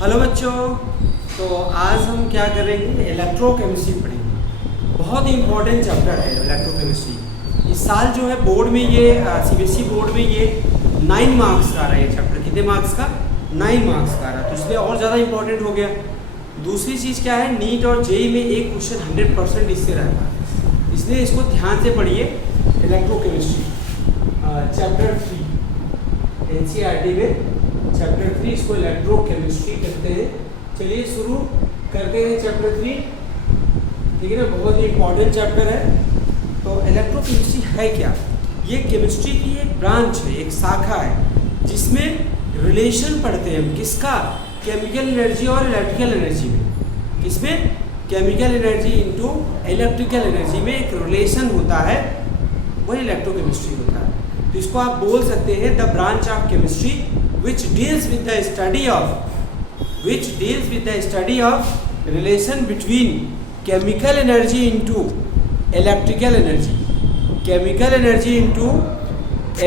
Hello बच्चों। तो आज हम क्या करेंगे, इलेक्ट्रोकेमिस्ट्री पढ़ेंगे। बहुत ही इम्पोर्टेंट चैप्टर है इलेक्ट्रोकेमिस्ट्री। इस साल जो है बोर्ड में ये सीबीएसई बोर्ड में ये 9 मार्क्स का रहा है। ये चैप्टर कितने मार्क्स का? 9 मार्क्स का रहा, तो इसलिए और ज़्यादा इम्पोर्टेंट हो गया। दूसरी चीज़ क्या है, नीट और जेई में एक क्वेश्चन 100% इससे रहता है, इसलिए इसको ध्यान से पढ़िए। इलेक्ट्रोकेमिस्ट्री चैप्टर 3 एनसीईआरटी में चैप्टर 3, इसको इलेक्ट्रोकेमिस्ट्री कहते हैं। चलिए शुरू करते हैं चैप्टर 3, ठीक है ना। बहुत ही इंपॉर्टेंट चैप्टर है। तो इलेक्ट्रोकेमिस्ट्री है क्या? ये केमिस्ट्री की एक ब्रांच है, एक शाखा है, जिसमें रिलेशन पढ़ते हैं हम। किसका? केमिकल एनर्जी और इलेक्ट्रिकल एनर्जी में। किसमें? Chemical energy into electrical energy में एक रिलेशन होता है, वही इलेक्ट्रोकेमिस्ट्री होता है। तो इसको आप बोल सकते हैं the branch of chemistry which deals with the study of relation between chemical energy into electrical energy, chemical energy into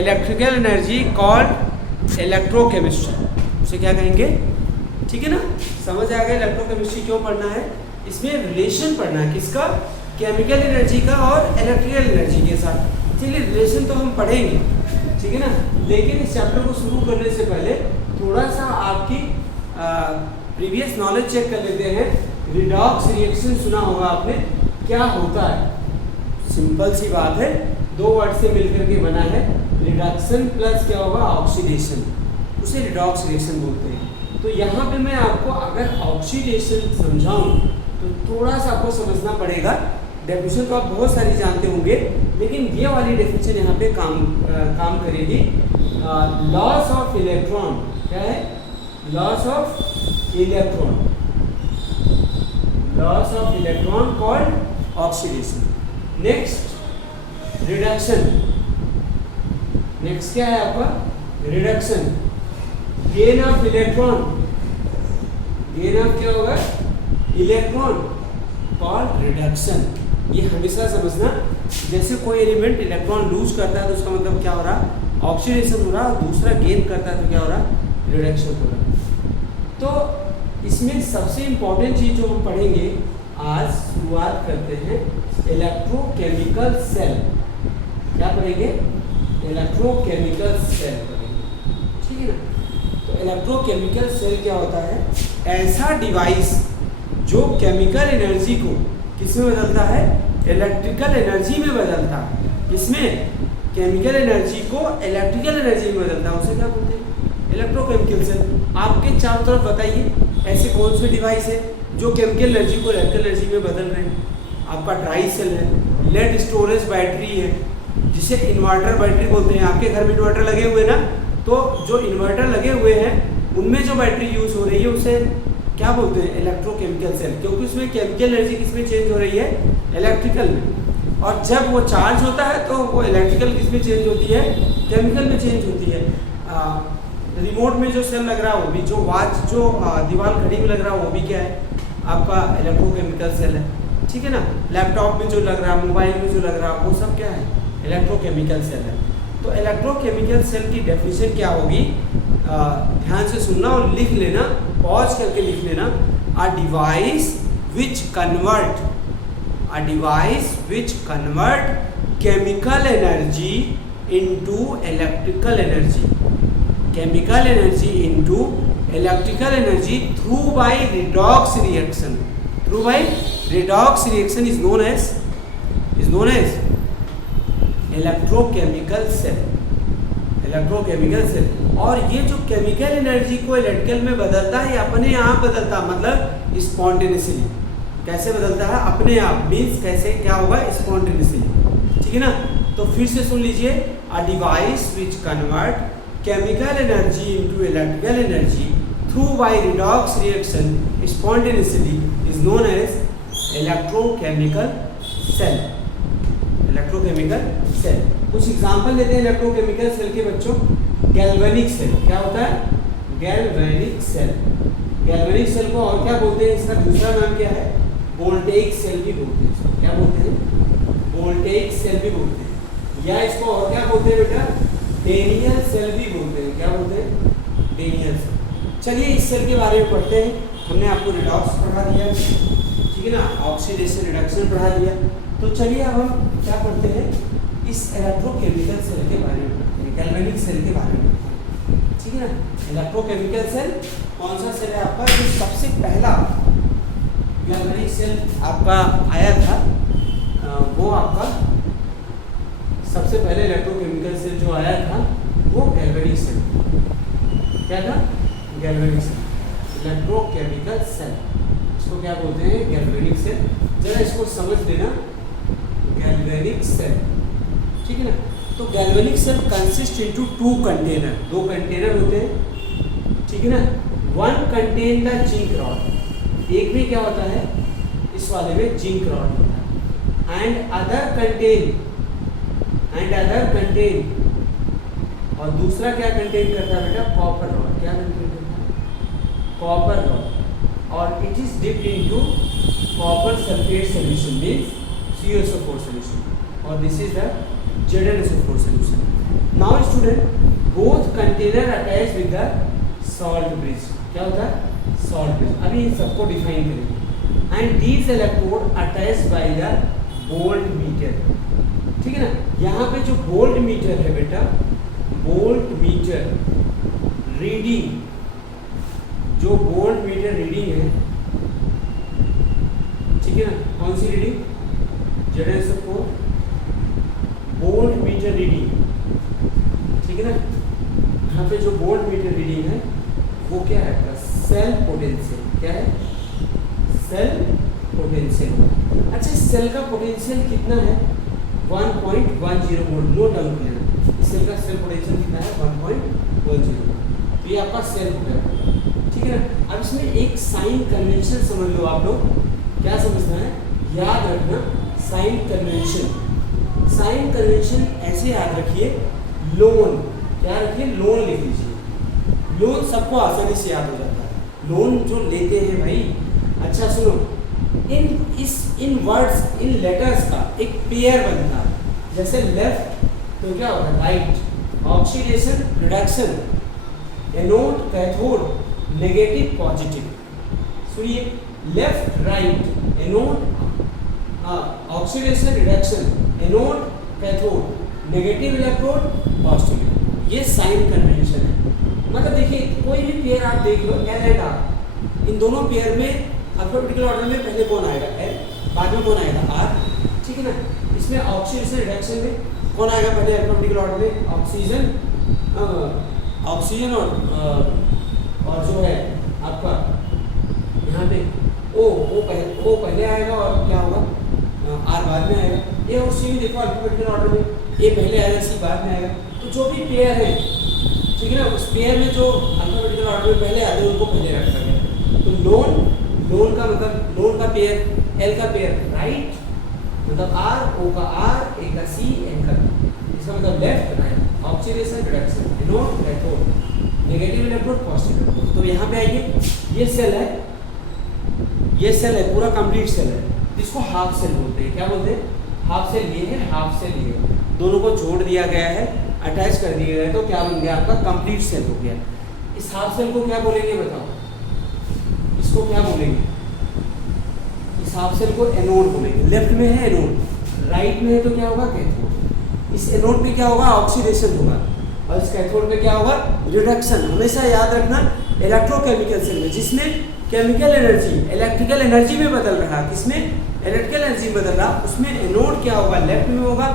electrical energy called electrochemistry। उसे क्या कहेंगे? ठीक है ना, समझ आ गया इलेक्ट्रोकेमिस्ट्री क्यों पढ़ना है। इसमें रिलेशन पढ़ना है, किसका? केमिकल एनर्जी का और इलेक्ट्रिकल एनर्जी के साथ। चलिए रिलेशन तो हम पढ़ेंगे, ठीक है ना, लेकिन इस चैप्टर को शुरू करने से पहले थोड़ा सा आपकी प्रीवियस नॉलेज चेक कर लेते हैं। रिडॉक्स रिएक्शन सुना होगा आपने, क्या होता है? सिंपल सी बात है, 2 वर्ड से मिलकर के बना है। रिडक्शन प्लस क्या होगा? ऑक्सीडेशन, उसे रिडॉक्स रिएक्शन बोलते हैं। तो यहाँ पे मैं आपको अगर ऑक्सीडेशन समझाऊँ तो थोड़ा सा आपको समझना पड़ेगा। डेफिनेशन तो आप बहुत सारी जानते होंगे, लेकिन ये वाली डेफिनेशन यहाँ पे काम करेगी। लॉस ऑफ इलेक्ट्रॉन, क्या है? Loss of electron, loss of electron called oxidation. Next reduction, next क्या है आपका? Reduction. Gain of electron, gain of क्या होगा? Electron called reduction. ये हमेशा समझना, जैसे कोई एलिमेंट इलेक्ट्रॉन लूज करता है तो उसका मतलब क्या हो रहा? ऑक्सीडेशन हो रहा। दूसरा गेन करता है तो क्या हो रहा? रिडक्शन हो रहा। तो इसमें सबसे इम्पोर्टेंट चीज जो हम पढ़ेंगे आज, शुरुआत करते हैं इलेक्ट्रोकेमिकल सेल। क्या पढ़ेंगे? इलेक्ट्रोकेमिकल सेल पढ़ेंगे, ठीक है ना। तो इलेक्ट्रोकेमिकल सेल क्या होता है? ऐसा डिवाइस जो केमिकल एनर्जी को किसमें बदलता है? इलेक्ट्रिकल एनर्जी में बदलता है। किसमें? केमिकल एनर्जी को इलेक्ट्रिकल एनर्जी में बदलता है, उसे क्या बोलते हैं? Electrochemical cell. आपके चारों तरफ बताइए ऐसे कौन से डिवाइस है जो केमिकल एनर्जी को इलेक्ट्रिकल एनर्जी में बदल रहे हैं? आपका ड्राई सेल है, लेड स्टोरेज बैटरी है, जिसे इन्वर्टर बैटरी बोलते हैं। आपके घर में इन्वर्टर लगे हुए ना, तो जो इन्वर्टर लगे हुए हैं उनमें जो बैटरी यूज हो रही है उसे क्या बोलते हैं? इलेक्ट्रोकेमिकल सेल, क्योंकि उसमें केमिकल एनर्जी किसमें चेंज हो रही है? इलेक्ट्रिकल में। और जब वो चार्ज होता है तो वो इलेक्ट्रिकल किसमें चेंज होती है? केमिकल में चेंज होती है। रिमोट में जो सेल लग रहा है वो भी, जो वॉच जो दीवार घड़ी में लग रहा है वो भी क्या है? आपका इलेक्ट्रोकेमिकल सेल है, ठीक है ना। लैपटॉप में जो लग रहा है, मोबाइल में जो लग रहा है, वो सब क्या है? इलेक्ट्रोकेमिकल सेल है। तो इलेक्ट्रोकेमिकल सेल की डेफिनेशन क्या होगी? ध्यान से सुनना और लिख लेना, पॉज करके लिख लेना। A device which convert chemical energy into electrical energy, chemical energy into electrical energy through by redox reaction. Through by redox reaction is known as electrochemical cell, electrochemical cell. और ये जो केमिकल एनर्जी को electrical में बदलता है, अपने आप बदलता है, मतलब स्पॉन्टेनियसली। कैसे बदलता है? अपने आप, मीन्स कैसे? क्या होगा? स्पॉन्टेनियसली, ठीक है ना। तो फिर से सुन लीजिए। A device which convert chemical energy into electrical energy through by redox reaction spontaneously is known as electrochemical cell, electrochemical cell. कुछ एग्जांपल लेते हैं इलेक्ट्रोकेमिकल सेल के बच्चों। गैल्वेनिक सेल, क्या होता है? Galvanic cell. गैल्वेनिक सेल को और क्या बोलते हैं? इसका दूसरा नाम क्या है? वोल्टेइक सेल भी बोलते हैं। क्या बोलते हैं? वोल्टेइक सेल भी बोलते हैं, या इसको और क्या बोलते हैं बेटा? डेनियल सेल भी बोलते हैं। क्या बोलते हैं? डेनियल सेल, चलिए इस सेल के बारे में पढ़ते हैं। हमने आपको रिडॉक्स पढ़ा दिया, ठीक है ना, ऑक्सीडेशन रिडक्शन पढ़ा दिया। तो चलिए अब हम क्या करते हैं, इस इलेक्ट्रोकेमिकल सेल के बारे में पढ़ते हैं, गैल्वेनिक सेल के बारे में पढ़ते हैं, ठीक है ना। इलेक्ट्रोकेमिकल सेल कौन सा सेल है आपका, जो सबसे पहला गैल्वेनिक सेल आपका आया था, वो आपका सबसे पहले इलेक्ट्रोकेमिकल सेल जो आया था वो गैल्वेनिक सेल। क्या था? गैल्वेनिक सेल, इलेक्ट्रोकेमिकल सेल, इसको क्या बोलते हैं? Galvanic cell. जरा इसको समझ लेना, गैल्वेनिक सेल, ठीक है ना। तो galvanic cell consist into 2 container, 2 container होते हैं, ठीक है ना। One contain the zinc rod, एक में क्या होता है, इस वाले में जिंक रॉड होता है, एंड अदर कंटेन, और दूसरा क्या कंटेन करता है बेटा? Copper rod. क्या कंटेन करता है? कॉपर रॉड, और it is dipped into copper sulphate solution, means CuSO4 solution, और this is the ZnSO4 solution. Now student, both container attached with the salt bridge. क्या होता है? Salt bridge. अभी इन सबको डिफाइन करेंगे। And these electrode attached by the volt meter, ठीक है ना। यहाँ पे जो वोल्ट मीटर है बेटा, वोल्ट मीटर रीडिंग, जो वोल्ट मीटर रीडिंग है, ठीक है ना, कौन सी reading? ZnSO4 voltmeter reading, ठीक है ना। यहाँ पे जो वोल्ट मीटर रीडिंग है वो क्या है? Cell potential. क्या है? Cell potential. अच्छा, इस सेल का पोटेंशियल कितना है? 1.10 वोल्ट। नो डाउट लेना, इस सेल का सेल पोटेंशियल कितना है? 1.10 वोल्ट। तो ये आपका सेल हो गया, ठीक है ना। अब इसमें एक साइन कन्वेंशन समझ लो आप लोग। क्या समझना है? याद रखना साइन कन्वेंशन। साइन कन्वेंशन ऐसे याद रखिए, लोन, क्या रखिए? लोन लिख लीजिए। लोन सबको आसानी से याद हो जाता है, लोन जो लेते हैं भाई। अच्छा सुनो, इन वर्ड्स, इन लेटर्स का एक पेयर बनता है, जैसे लेफ्ट तो क्या होगा? Right, oxidation reduction, anode cathode, negative positive. सुनिए, left right, anode oxidation reduction, anode cathode, negative electrode, positive. ये साइन कन्वेंशन है। मतलब देखिए, कोई भी पेयर आप देख लो, एल एंड आर, इन दोनों पेयर में अल्फाबेटिकल ऑर्डर में पहले कौन आएगा? एल, बाद में कौन आएगा? आर, ठीक है ना। इसमें ऑक्सीडेशन रिडक्शन में कौन आएगा पहले अल्फाबेटिकल ऑर्डर में? ऑक्सीजन, ऑक्सीजन और जो है आपका यहाँ पे ओ पहले आएगा, और क्या होगा? आर बाद में आएगा। ए और सी भी देखो अल्फाबेटिकल ऑर्डर में, ए पहले आएगा, सी बाद में आएगा। तो जो भी पेयर है, ठीक है ना, उस पेयर में जो अल्फाबेटिकल ऑर्डर में पहले आते हैं उनको पहले रखा गया। तो लोन का मतलब, लोन का पेयर, एल का पेयर राइट, मतलब आर, ओ का आर, ए का सी, एन का बी। इसका मतलब left right, oxidation reduction, anode cathode, negative electrode, positive electrode. तो यहाँ पे आइए, ये सेल है, ये सेल है, पूरा कंप्लीट सेल है, इसको हाफ सेल बोलते हैं। क्या बोलते हैं? हाफ सेल ये है, हाफ सेल ये है, दोनों को जोड़ दिया गया है, अटैच कर दिया गया है, तो क्या बन गया? आपका कंप्लीट सेल हो गया। इस हाफ सेल को क्या बोलेंगे बताओ? इसको क्या बोलेंगे? इस हाफ सेल को एनोड बोलेंगे। लेफ्ट में है एनोड, राइट में है तो क्या होगा? कैथोड। इस एनोड पे क्या होगा? ऑक्सीडेशन होगा, और इस कैथोड पे क्या होगा? रिडक्शन। हमेशा याद रखना, इलेक्ट्रोकेमिकल सेल में जिसमें केमिकल एनर्जी इलेक्ट्रिकल एनर्जी में बदल रहा, किसमें? इलेक्ट्रिकल एनर्जी बदल रहा, उसमें एनोड क्या होगा? लेफ्ट में होगा,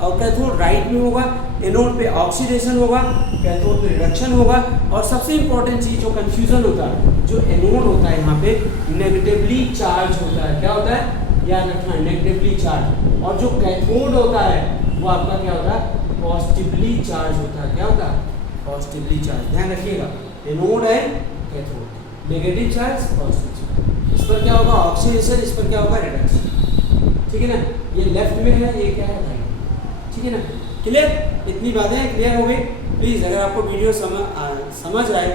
और कैथोड राइट में होगा। एनोड पे ऑक्सीडेशन होगा, कैथोड पे रिडक्शन होगा। और सबसे इंपॉर्टेंट चीज जो कंफ्यूजन होता है, जो एनोड होता है यहाँ पे नेगेटिवली चार्ज होता है। क्या होता है? याद रखना, नेगेटिवली चार्ज। और जो कैथोड होता है वो आपका क्या होता है? पॉजिटिवली चार्ज होता है। क्या होता है? Positively charge. ध्यान रखिएगा, anode and cathode, negative charge, positive charge. इस पर क्या होगा? ऑक्सीडेशन, इस पर क्या होगा? रिडक्शन, ठीक है ना। ये लेफ्ट में है, ये क्या है? राइट, ठीक है ना। क्लियर? इतनी बातें क्लियर हो गई। प्लीज़ अगर आपको वीडियो समझ आए,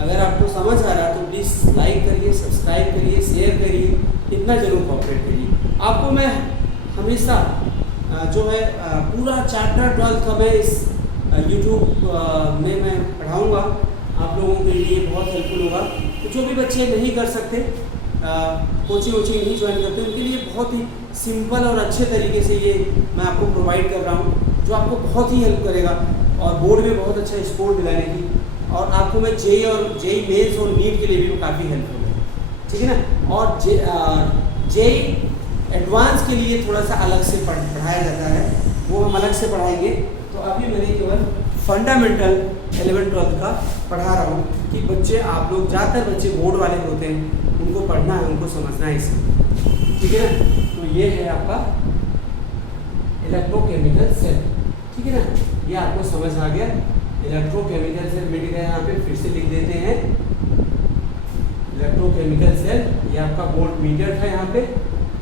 अगर आपको समझ आ रहा है तो प्लीज़ लाइक करिए, सब्सक्राइब करिए, शेयर करिए, इतना जरूर कोऑपरेट करिए। आपको मैं हमेशा जो है पूरा चैप्टर 12 का मैं इस यूट्यूब में मैं पढ़ाऊँगा, आप लोगों के लिए बहुत हेल्पफुल होगा। तो जो भी बच्चे नहीं कर सकते, कोचिंग वोचिंग नहीं ज्वाइन करते, उनके लिए बहुत ही सिंपल और अच्छे तरीके से ये मैं आपको प्रोवाइड कर रहा हूँ, जो आपको बहुत ही हेल्प करेगा और बोर्ड में बहुत अच्छा स्कोर दिलाने की, और आपको मैं जेई मेंस और नीट के लिए भी काफ़ी हेल्प होगा, ठीक है ना। और जेई एडवांस के लिए थोड़ा सा अलग से पढ़ाया जाता है, वो हम अलग से पढ़ाएंगे। तो अभी मैंने केवल फंडामेंटल 11th-12th का पढ़ा रहा हूँ कि बच्चे, आप लोग ज़्यादातर बच्चे बोर्ड वाले होते हैं, उनको पढ़ना है, उनको समझना है इसे, ठीक है ना। तो ये है आपका इलेक्ट्रोकेमिकल सेल, ठीक है ना, ये आपको समझ आ गया। इलेक्ट्रोकेमिकल सेल मिट गया, यहाँ पे फिर से लिख देते हैं इलेक्ट्रोकेमिकल सेल, ये आपका वोल्ट मीटर था यहाँ पे,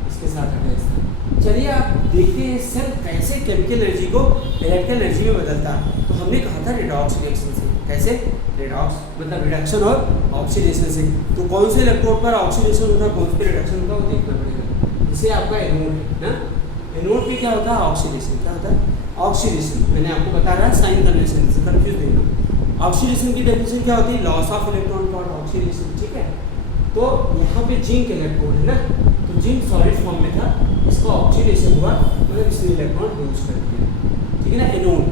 इसके साथ अटैच था। चलिए आप देखते हैं सेल कैसे केमिकल एनर्जी को इलेक्ट्रिकल एनर्जी में बदलता है। तो हमने कहा था रिडॉक्स रिएक्शन से, कैसे रिडॉक्स मतलब रिडक्शन और ऑक्सीडेशन से। तो कौन से इलेक्ट्रोड पर ऑक्सीडेशन होता है, कौन से पर रिडक्शन होता है, वो देखना पड़ेगा। जैसे आपका एनोड है ना, एनोड पे क्या होता है, ऑक्सीडेशन। क्या होता है, ऑक्सीडेशन। मैंने आपको बता रहा है साइन कन्वेंशन से कंफ्यूज नहीं होना। ऑक्सीडेशन की डेफिनेशन क्या होती है, loss of electron for oxidation, ठीक है। तो यहाँ पे जिंक इलेक्ट्रोड है ना, तो जिंक सॉलिड फॉर्म में था, इसका ऑक्सीडेशन हुआ, मतलब इसने इलेक्ट्रॉन लूज कर दिया, ठीक है ना, एनोड।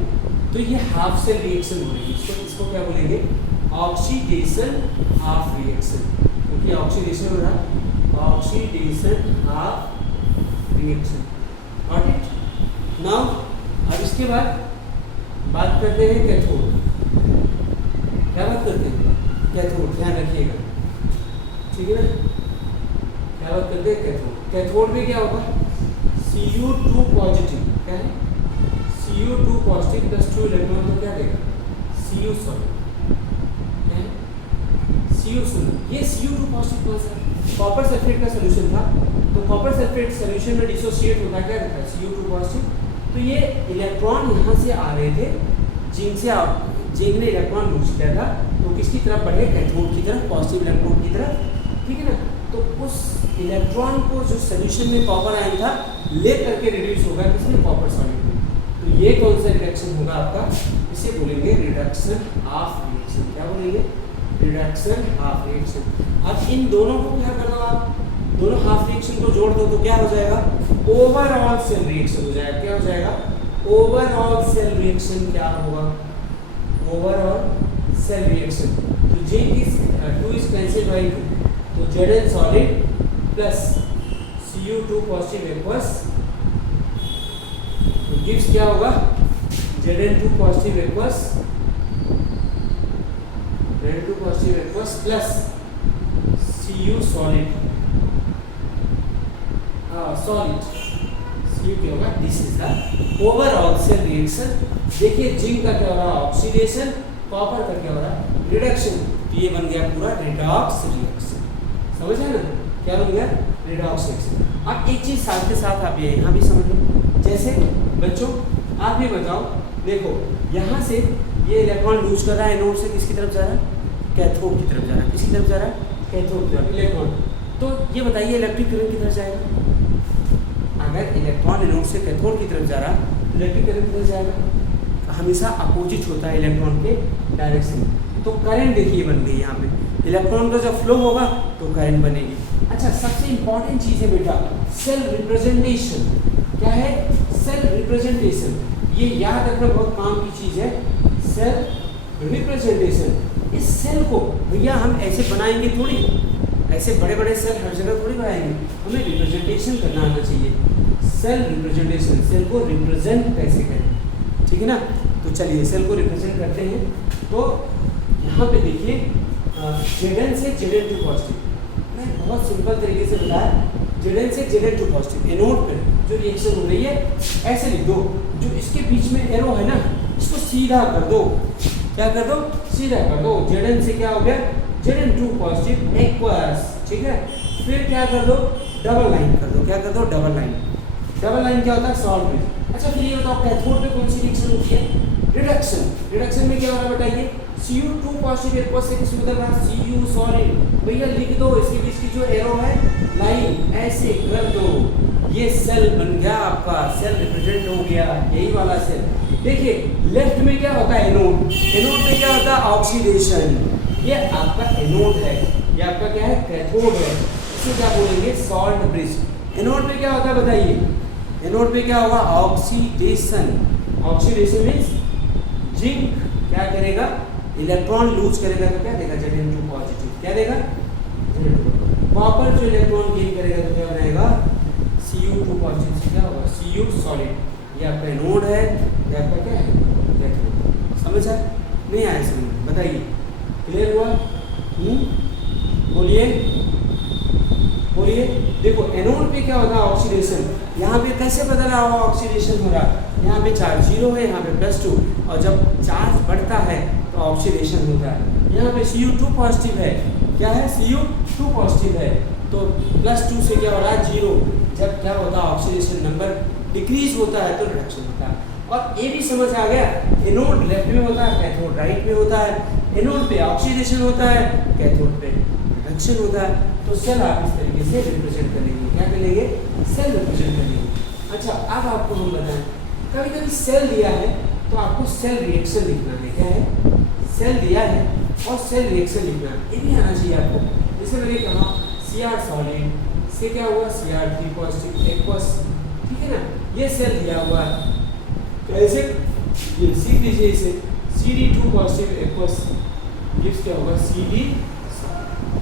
तो ये हाफ सेल रिएक्शन हो रही है, इसको क्या बोलेंगे, ऑक्सीडेशन हाफ रिएक्शन, क्योंकि ऑक्सीडेशन हो रहा, oxidation half reaction, got it. Now अब इसके बाद बात करते हैं कैथोड। क्या बात करते हैं, कैथोड, ध्यान रखिएगा, ठीक है ना। क्या बात करते हैं, कैथोड। कैथोड में क्या होगा, Cu2 पॉजिटिव, क्या है, Cu2 पॉजिटिव प्लस 2 इलेक्ट्रॉन, तो क्या देगा, Cu सॉलिड, क्या है, Cu सॉलिड। ये Cu2 पॉजिटिव कौन सा, कॉपर सल्फेट का सोल्यूशन था। तो कॉपर सल्फेट सोल्यूशन में डिसोसिएट होता है, क्या रहता है, Cu2 पॉजिटिव। तो ये इलेक्ट्रॉन यहाँ से आ रहे थे, जिंक ने इलेक्ट्रॉन लूज किया था, तो किसकी तरफ बढ़े, कैथोड की तरफ, पॉजिटिव इलेक्ट्रॉन की तरफ, ठीक है ना। तो उस इलेक्ट्रॉन को जो सोल्यूशन में कॉपर आयन था ले करके रिड्यूस होगा किसमें, कॉपर सॉलिड में। तो ये कौन सा रिडक्शन होगा आपका, इसे बोलेंगे रिडक्शन हाफ रिएक्शन। क्या बोलेंगे, रिडक्शन हाफ रिएक्शन। अब इन दोनों को क्या कर दो आप, दोनों हाफ रिएक्शन को जोड़ दो, तो क्या हो जाएगा, ओवरऑल सेल रिएक्शन हो जाएगा। क्या हो जाएगा, ओवरऑल सेल रिएक्शन क्या होगा, ओवरऑल सेल रिएक्शन। तो zinc is 2 is cancel by 2, तो Zn solid plus Cu2 positive aqueous, तो गिव्स क्या होगा, Zn2 positive aqueous, Zn2 positive aqueous plus Cu solid, solid Cu क्या होगा, this is the overall cell reaction. देखिए zinc का क्या हो रहा है, ऑक्सीडेशन, कॉपर का क्या हो रहा है, रिडक्शन। तो ये बन गया पूरा रिडॉक्स रिएक्शन, समझ है ना, क्या बन गया, रिडॉक्स रिएक्शन। अब एक चीज साथ के साथ आप ये यहाँ भी समझ लो, जैसे बच्चों आप भी बताओ, देखो यहाँ से ये इलेक्ट्रॉन लूज कर रहा है एनोड से, किसकी तरफ जा रहा है, कैथोड की तरफ जा रहा है। किसकी तरफ जा रहा है, कैथोड की तरफ इलेक्ट्रॉन। तो ये बताइए इलेक्ट्रिक करंट की तरफ जाएगा, अगर इलेक्ट्रॉन एनोड से कैथोड की तरफ जा रहा है, इलेक्ट्रिक करंट की तरफ जाएगा, हमेशा अपोजिट होता है इलेक्ट्रॉन के डायरेक्शन। तो करंट देखिए बन गई यहाँ पे, इलेक्ट्रॉन का जब फ्लो होगा तो करंट बनेगी। अच्छा, सबसे इंपॉर्टेंट चीज है बेटा सेल रिप्रेजेंटेशन। क्या है, सेल रिप्रेजेंटेशन, ये याद रखना बहुत काम की चीज है, सेल रिप्रेजेंटेशन। इस सेल को भैया हम ऐसे बनाएंगे थोड़ी, ऐसे बड़े बड़े सेल हर जगह थोड़ी बनाएंगे, हमें रिप्रेजेंटेशन करना आना चाहिए। सेल रिप्रेजेंटेशन, सेल को रिप्रेजेंट कैसे करें, ठीक है ना। तो चलिए सेल को रिप्रेजेंट करते हैं। तो यहाँ पे देखिए Zn से Zn2 पॉजिटिव, मैं बहुत सिंपल तरीके से बताया, Zn से Zn2 पॉजिटिव एनोड पे जो रिएक्शन हो रही है, ऐसे लिख दो, जो इसके बीच में एरो है ना, इसको सीधा कर दो। क्या कर दो, सीधा कर दो। Zn से क्या हो गया, Zn2 पॉजिटिव एक्वस, ठीक है। फिर क्या कर दो, डबल लाइन कर दो। क्या कर दो, डबल लाइन। डबल लाइन क्या होता है, सॉल्ट ब्रिज। अच्छा फिर ये बताओ कैथोड पे कौन सी रिएक्शन होती है, रिडक्शन। रिडक्शन में क्या हो रहा है बताइए, Cu2 पॉजिटिव एक्वस से किस बदल रहा है, Cu सॉलिड। भैया लिख दो, इसके बीच की जो एरो है लाइन ऐसे कर दो, ये सेल बन गया आपका, सेल रिप्रेजेंट हो गया, यही वाला सेल। देखिए लेफ्ट में क्या होता है, एनोड। एनोड में क्या होता है, ऑक्सीडेशन। ये आपका एनोड है, ये आपका क्या है, कैथोड है। इसे क्या बोलेंगे, सॉल्ट ब्रिज। एनोड में क्या होता है बताइए, एनोड में क्या होगा, ऑक्सीडेशन। ऑक्सीडेशन मींस जिंक क्या करेगा, इलेक्ट्रॉन लूज करेगा तो क्या देगा, Zn2 पॉजिटिव। क्या देगा, Zn2। कॉपर जो इलेक्ट्रॉन गेन करेगा तो क्या बनाएगा, Cu2 पॉजिटिव से क्या होगा, Cu सॉलिड। ये आपका एनोड है, ये आपका क्या है, कैथोड। समझ आया, नहीं आया समझ, बताइए, क्लियर हुआ? बोलिए बोलिए। देखो एनोड पे क्या होता है, ऑक्सीडेशन। यहाँ पे कैसे बदल रहा होगा, ऑक्सीडेशन हो रहा है। यहाँ पे चार्ज 0 है, यहाँ पे +2, और जब चार्ज बढ़ता है तो ऑक्सीडेशन होता है। यहाँ पे Cu2 पॉजिटिव है, क्या है, Cu2 पॉजिटिव है, तो +2 से क्या हो रहा है, 0। जब क्या होता है, ऑक्सीडेशन नंबर डिक्रीज होता है तो रिडक्शन होता है। और ये भी समझ आ गया, एनोड लेफ्ट में होता है, कैथोड राइट में होता है। एनोड पे ऑक्सीडेशन होता है, कैथोड पे रिडक्शन होता है। तो सेल आप इस तरीके से रिप्रेजेंट करेंगे, क्या करेंगे, सेल रिप्रेजेंट करेंगे। अच्छा अब आपको हम बताएं, कभी कभी सेल दिया है तो आपको सेल रिएक्शन लिखना है। क्या है, सेल दिया है और सेल रिएक्शन लिखना है, ये भी आना चाहिए आपको। जैसे मैंने कहा Cr सॉलिड से क्या हुआ, Cr3 पॉजिटिव एक्वस, ठीक है ना, ये सेल दिया हुआ है। कैसे, ये सीख लीजिए इसे, Cd2 पॉजिटिव एक्वस गिव्स क्या होगा, Cd।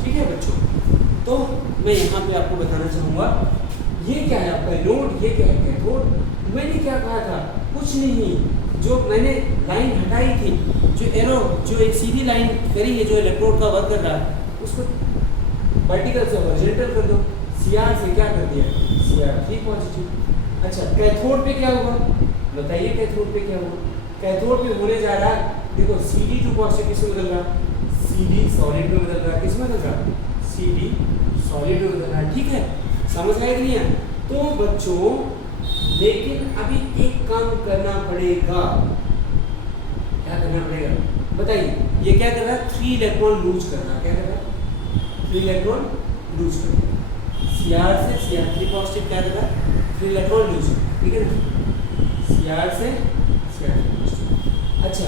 ठीक है बच्चों, तो मैं यहाँ पे आपको बताना चाहूँगा, ये क्या है आपका एनोड, ये क्या है कैथोड। मैंने क्या कहा था, कुछ नहीं, जो मैंने लाइन हटाई थी, जो एरो, जो एक सीधी लाइन करी है, जो इलेक्ट्रोड का वर्क कर रहा है, उसको वर्टिकल से हॉरिजॉन्टल कर दो। Cr से क्या कर दिया, Cr3 पॉजिटिव। अच्छा कैथोड पे क्या होगा, बताइए कैथोड पे क्या होगा। कैथोड पे होने जा रहा है, देखो Cd2 पॉजिटिव किसमें बदल रहा है, Cd सॉलिड में बदल रहा है। किसमें बदल रहा है, Cd सॉलिड में बदल रहा है। ठीक है, समझ आया कि नहीं है? तो बच्चों लेकिन अभी एक काम करना पड़ेगा, क्या करना पड़ेगा बताइए। ये क्या कर रहा है, 3 इलेक्ट्रॉन लूज कर रहा है। क्या कर रहा है, 3 इलेक्ट्रॉन लूज कर रहा है। Cr से Cr3 पॉजिटिव क्या कर रहा है, 3 इलेक्ट्रॉन लूज, ठीक है ना, Cr से Cr3 पॉजिटिव। अच्छा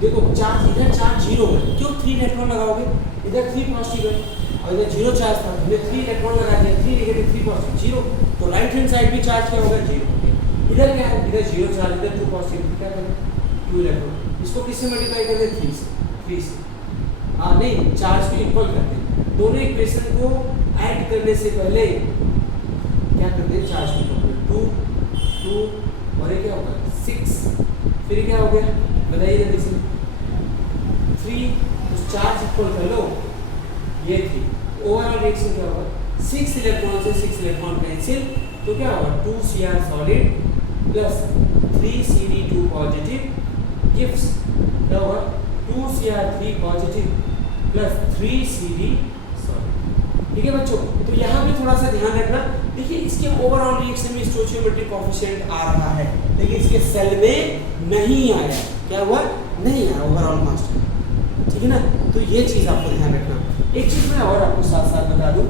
देखो चार्ज, इधर चार्ज 0 है, क्यों 3 इलेक्ट्रॉन लगाओगे, इधर 3 पॉजिटिव है और इधर 0 चार्ज था, हमने 3 इलेक्ट्रॉन लगा दिया, 3 नेगेटिव 3 पॉजिटिव 0, तो राइट हैंड साइड भी चार्ज क्या होगा, 0 हो गया। इधर क्या है, इधर 0 चार्ज, इधर 2 पॉजिटिव, क्या करें, 2 इलेक्ट्रॉन। इसको किससे मल्टीप्लाई कर दें, 3 से। हाँ नहीं, चार्ज को इक्वल कर दें। दोनों इक्वेशन को ऐड करने से पहले क्या कर दें, चार्ज को इक्वल कर, 2 और ये क्या होगा 6, फिर क्या हो गया बताइए जल्दी से, 3, तो चार्ज इक्वल कर लो, ये 3। ओवरऑल रिएक्शन क्या होगा, 6 इलेक्ट्रॉन से 6 इलेक्ट्रॉन कैंसिल, तो क्या होगा 2Cr solid plus 3Cd2 positive gives क्या होगा 2Cr3 positive plus 3Cd solid. ठीक है बच्चों, तो यहाँ पे थोड़ा सा ध्यान रखना। देखिए इसके ओवरऑल रिएक्शन में स्टोइचियोमेट्रिक कोएफिशिएंट आ रहा है, लेकिन इसके सेल में नहीं आया। क्या हुआ, नहीं आया ओवरऑल मास। ठीक है ना, तो ये चीज़ आपको ध्यान रखना। एक चीज़ मैं और आपको साथ साथ बता दूं,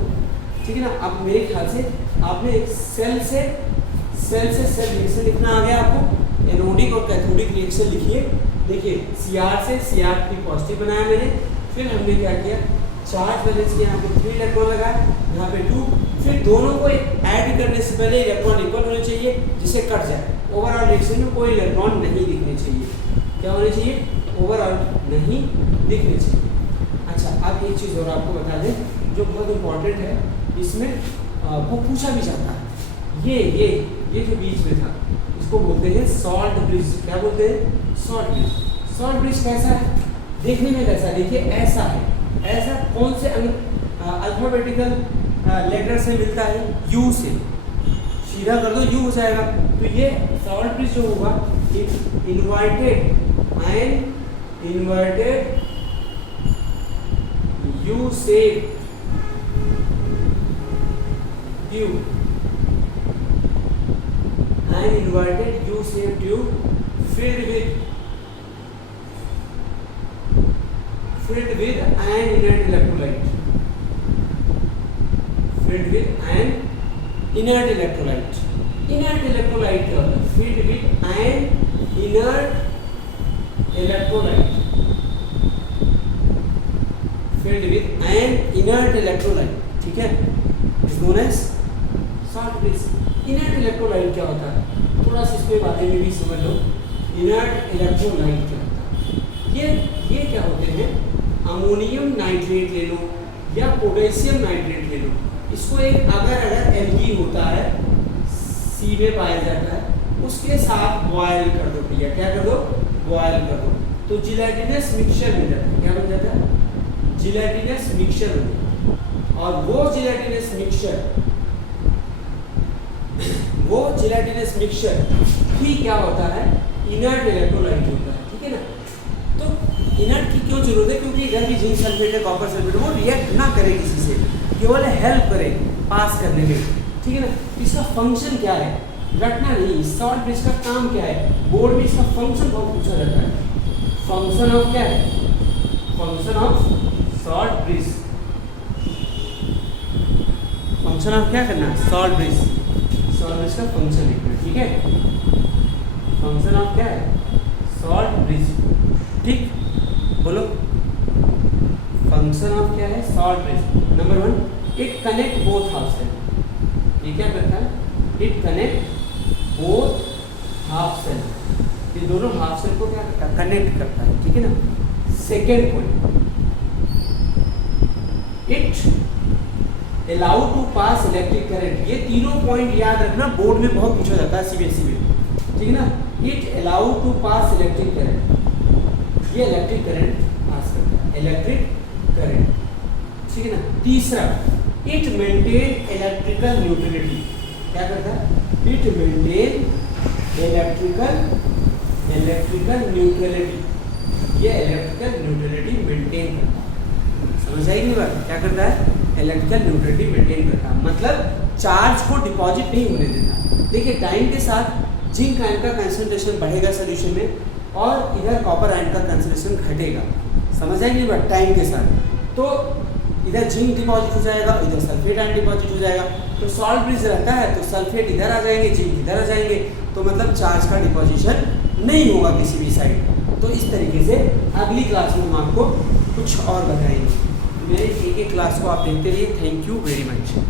ठीक है ना। अब मेरे ख्याल से आपने एक सेल से सेल रिएक्शन लिखना आ गया आपको। एनोडिक और कैथोडिक रिएक्शन लिखिए। देखिए Cr से Cr3 पॉजिटिव बनाया मैंने, फिर हमने क्या किया, चार्ज बैलेंस किया, यहाँ पे 3 इलेक्ट्रॉन लगाया, यहाँ पे 2, फिर दोनों को ऐड करने से पहले इलेक्ट्रॉन इक्वल होने चाहिए जिसे कट जाए। ओवरऑल रिएक्शन में कोई इलेक्ट्रॉन नहीं दिखने चाहिए। क्या होने चाहिए, ओवरऑल नहीं दिखने चाहिए। अच्छा अब एक चीज़ और आपको बता दें जो बहुत इम्पोर्टेंट है, इसमें वो पूछा भी जाता है, ये जो बीच में था इसको बोलते हैं सॉल्ट ब्रिज। क्या बोलते हैं, सॉल्ट ब्रिज। सॉल्ट ब्रिज कैसा है, देखने में कैसा है, देखिए ऐसा है। ऐसा कौन से अल्फाबेटिकल लेटर से मिलता है, यू से, सीधा कर दो यू हो जाएगा। तो ये सॉल्ट ब्रिज जो होगा inverted U shape tube, an inverted U-shaped tube filled with an inert electrolyte, filled with an inert electrolyte. Inert electrolyte क्या होता है? Filled with an inert electrolyte, filled with an inert electrolyte, ठीक है, is known as salt bridge. Inert electrolyte क्या होता है? थोड़ा सा इसके बारे में भी समझ लो। इनर्ट इलेक्ट्रोलाइट क्या होता है? ये क्या होते हैं? अमोनियम नाइट्रेट ले लो या पोटेशियम नाइट्रेट ले लो, इसको एक अगर एल्कीन होता है, सी में पाया जाता है, उसके साथ बॉयल कर दो भैया, क्या कर दो? बॉयल कर दो, तो जिलेटिनस मिक्सचर बन जाता है। क्या बन जाता है? जिलेटिनस मिक्सचर बन जाता है। और वो जिलेटिनस मिक्सचर ही क्या होता है? इनर्ट इलेक्ट्रोलाइट होता है, ठीक है ना। तो इनर्ट की क्यों जरूरत है? क्योंकि इधर भी जिंक सल्फेट है, कॉपर सल्फेट, वो रिएक्ट ना करे किसी से, केवल हेल्प करे पास करने में, ठीक है ना। इसका फंक्शन क्या है? रटना नहीं। सॉल्ट ब्रिज का काम क्या है? बोर्ड में इसका फंक्शन बहुत पूछा जाता है। फंक्शन ऑफ क्या है? Function of salt bridge. Function of क्या करना है? Salt bridge. सॉल्ट ब्रिज का फंक्शन लिखना है, ठीक है। फंक्शन ऑफ क्या है? सॉल्ट ब्रिज, ठीक, बोलो। फंक्शन ऑफ क्या है? Salt bridge. Number 1, it connect both half cell. ये क्या करता है? It connect both half cell, ये दोनों हाफ सेल को क्या करता है? कनेक्ट करता है, ठीक है ना। Second point, it allow to pass electric current. ये तीनों पॉइंट याद रखना, बोर्ड में बहुत पूछा जाता है सीबीएसई में, ठीक है ना। It allow to pass electric current, ये इलेक्ट्रिक करंट पास करता है, इलेक्ट्रिक करंट, ठीक है ना। तीसरा, इट मेंटेन इलेक्ट्रिकल न्यूट्रलिटी। क्या करता है? इट मेंटेन इलेक्ट्रिकल न्यूट्रलिटी, ये इलेक्ट्रिकल न्यूट्रलिटी मेंटेन करता है। समझ आएगी बात? क्या करता है? इलेक्ट्रिकल न्यूट्रलिटी मेंटेन करता है, मतलब चार्ज को डिपॉजिट नहीं होने देता। देखिए टाइम के साथ जिंक आयन का कंसंट्रेशन बढ़ेगा सोल्यूशन में, और इधर कॉपर आयन का कंसंट्रेशन घटेगा। समझ आएगी बात? टाइम के साथ तो इधर जिंक डिपॉजिट हो जाएगा, इधर सल्फेट आयन डिपॉजिट हो जाएगा। तो सॉल्ट ब्रिज रहता है तो सल्फेट इधर आ जाएंगे, जिंक इधर आ जाएंगे, तो मतलब चार्ज का डिपॉजिशन नहीं होगा किसी भी साइड। तो इस तरीके से अगली क्लास में हम आपको कुछ और बताएंगे। मेरे एक क्लास को आप देखते रहिए। Thank you very much.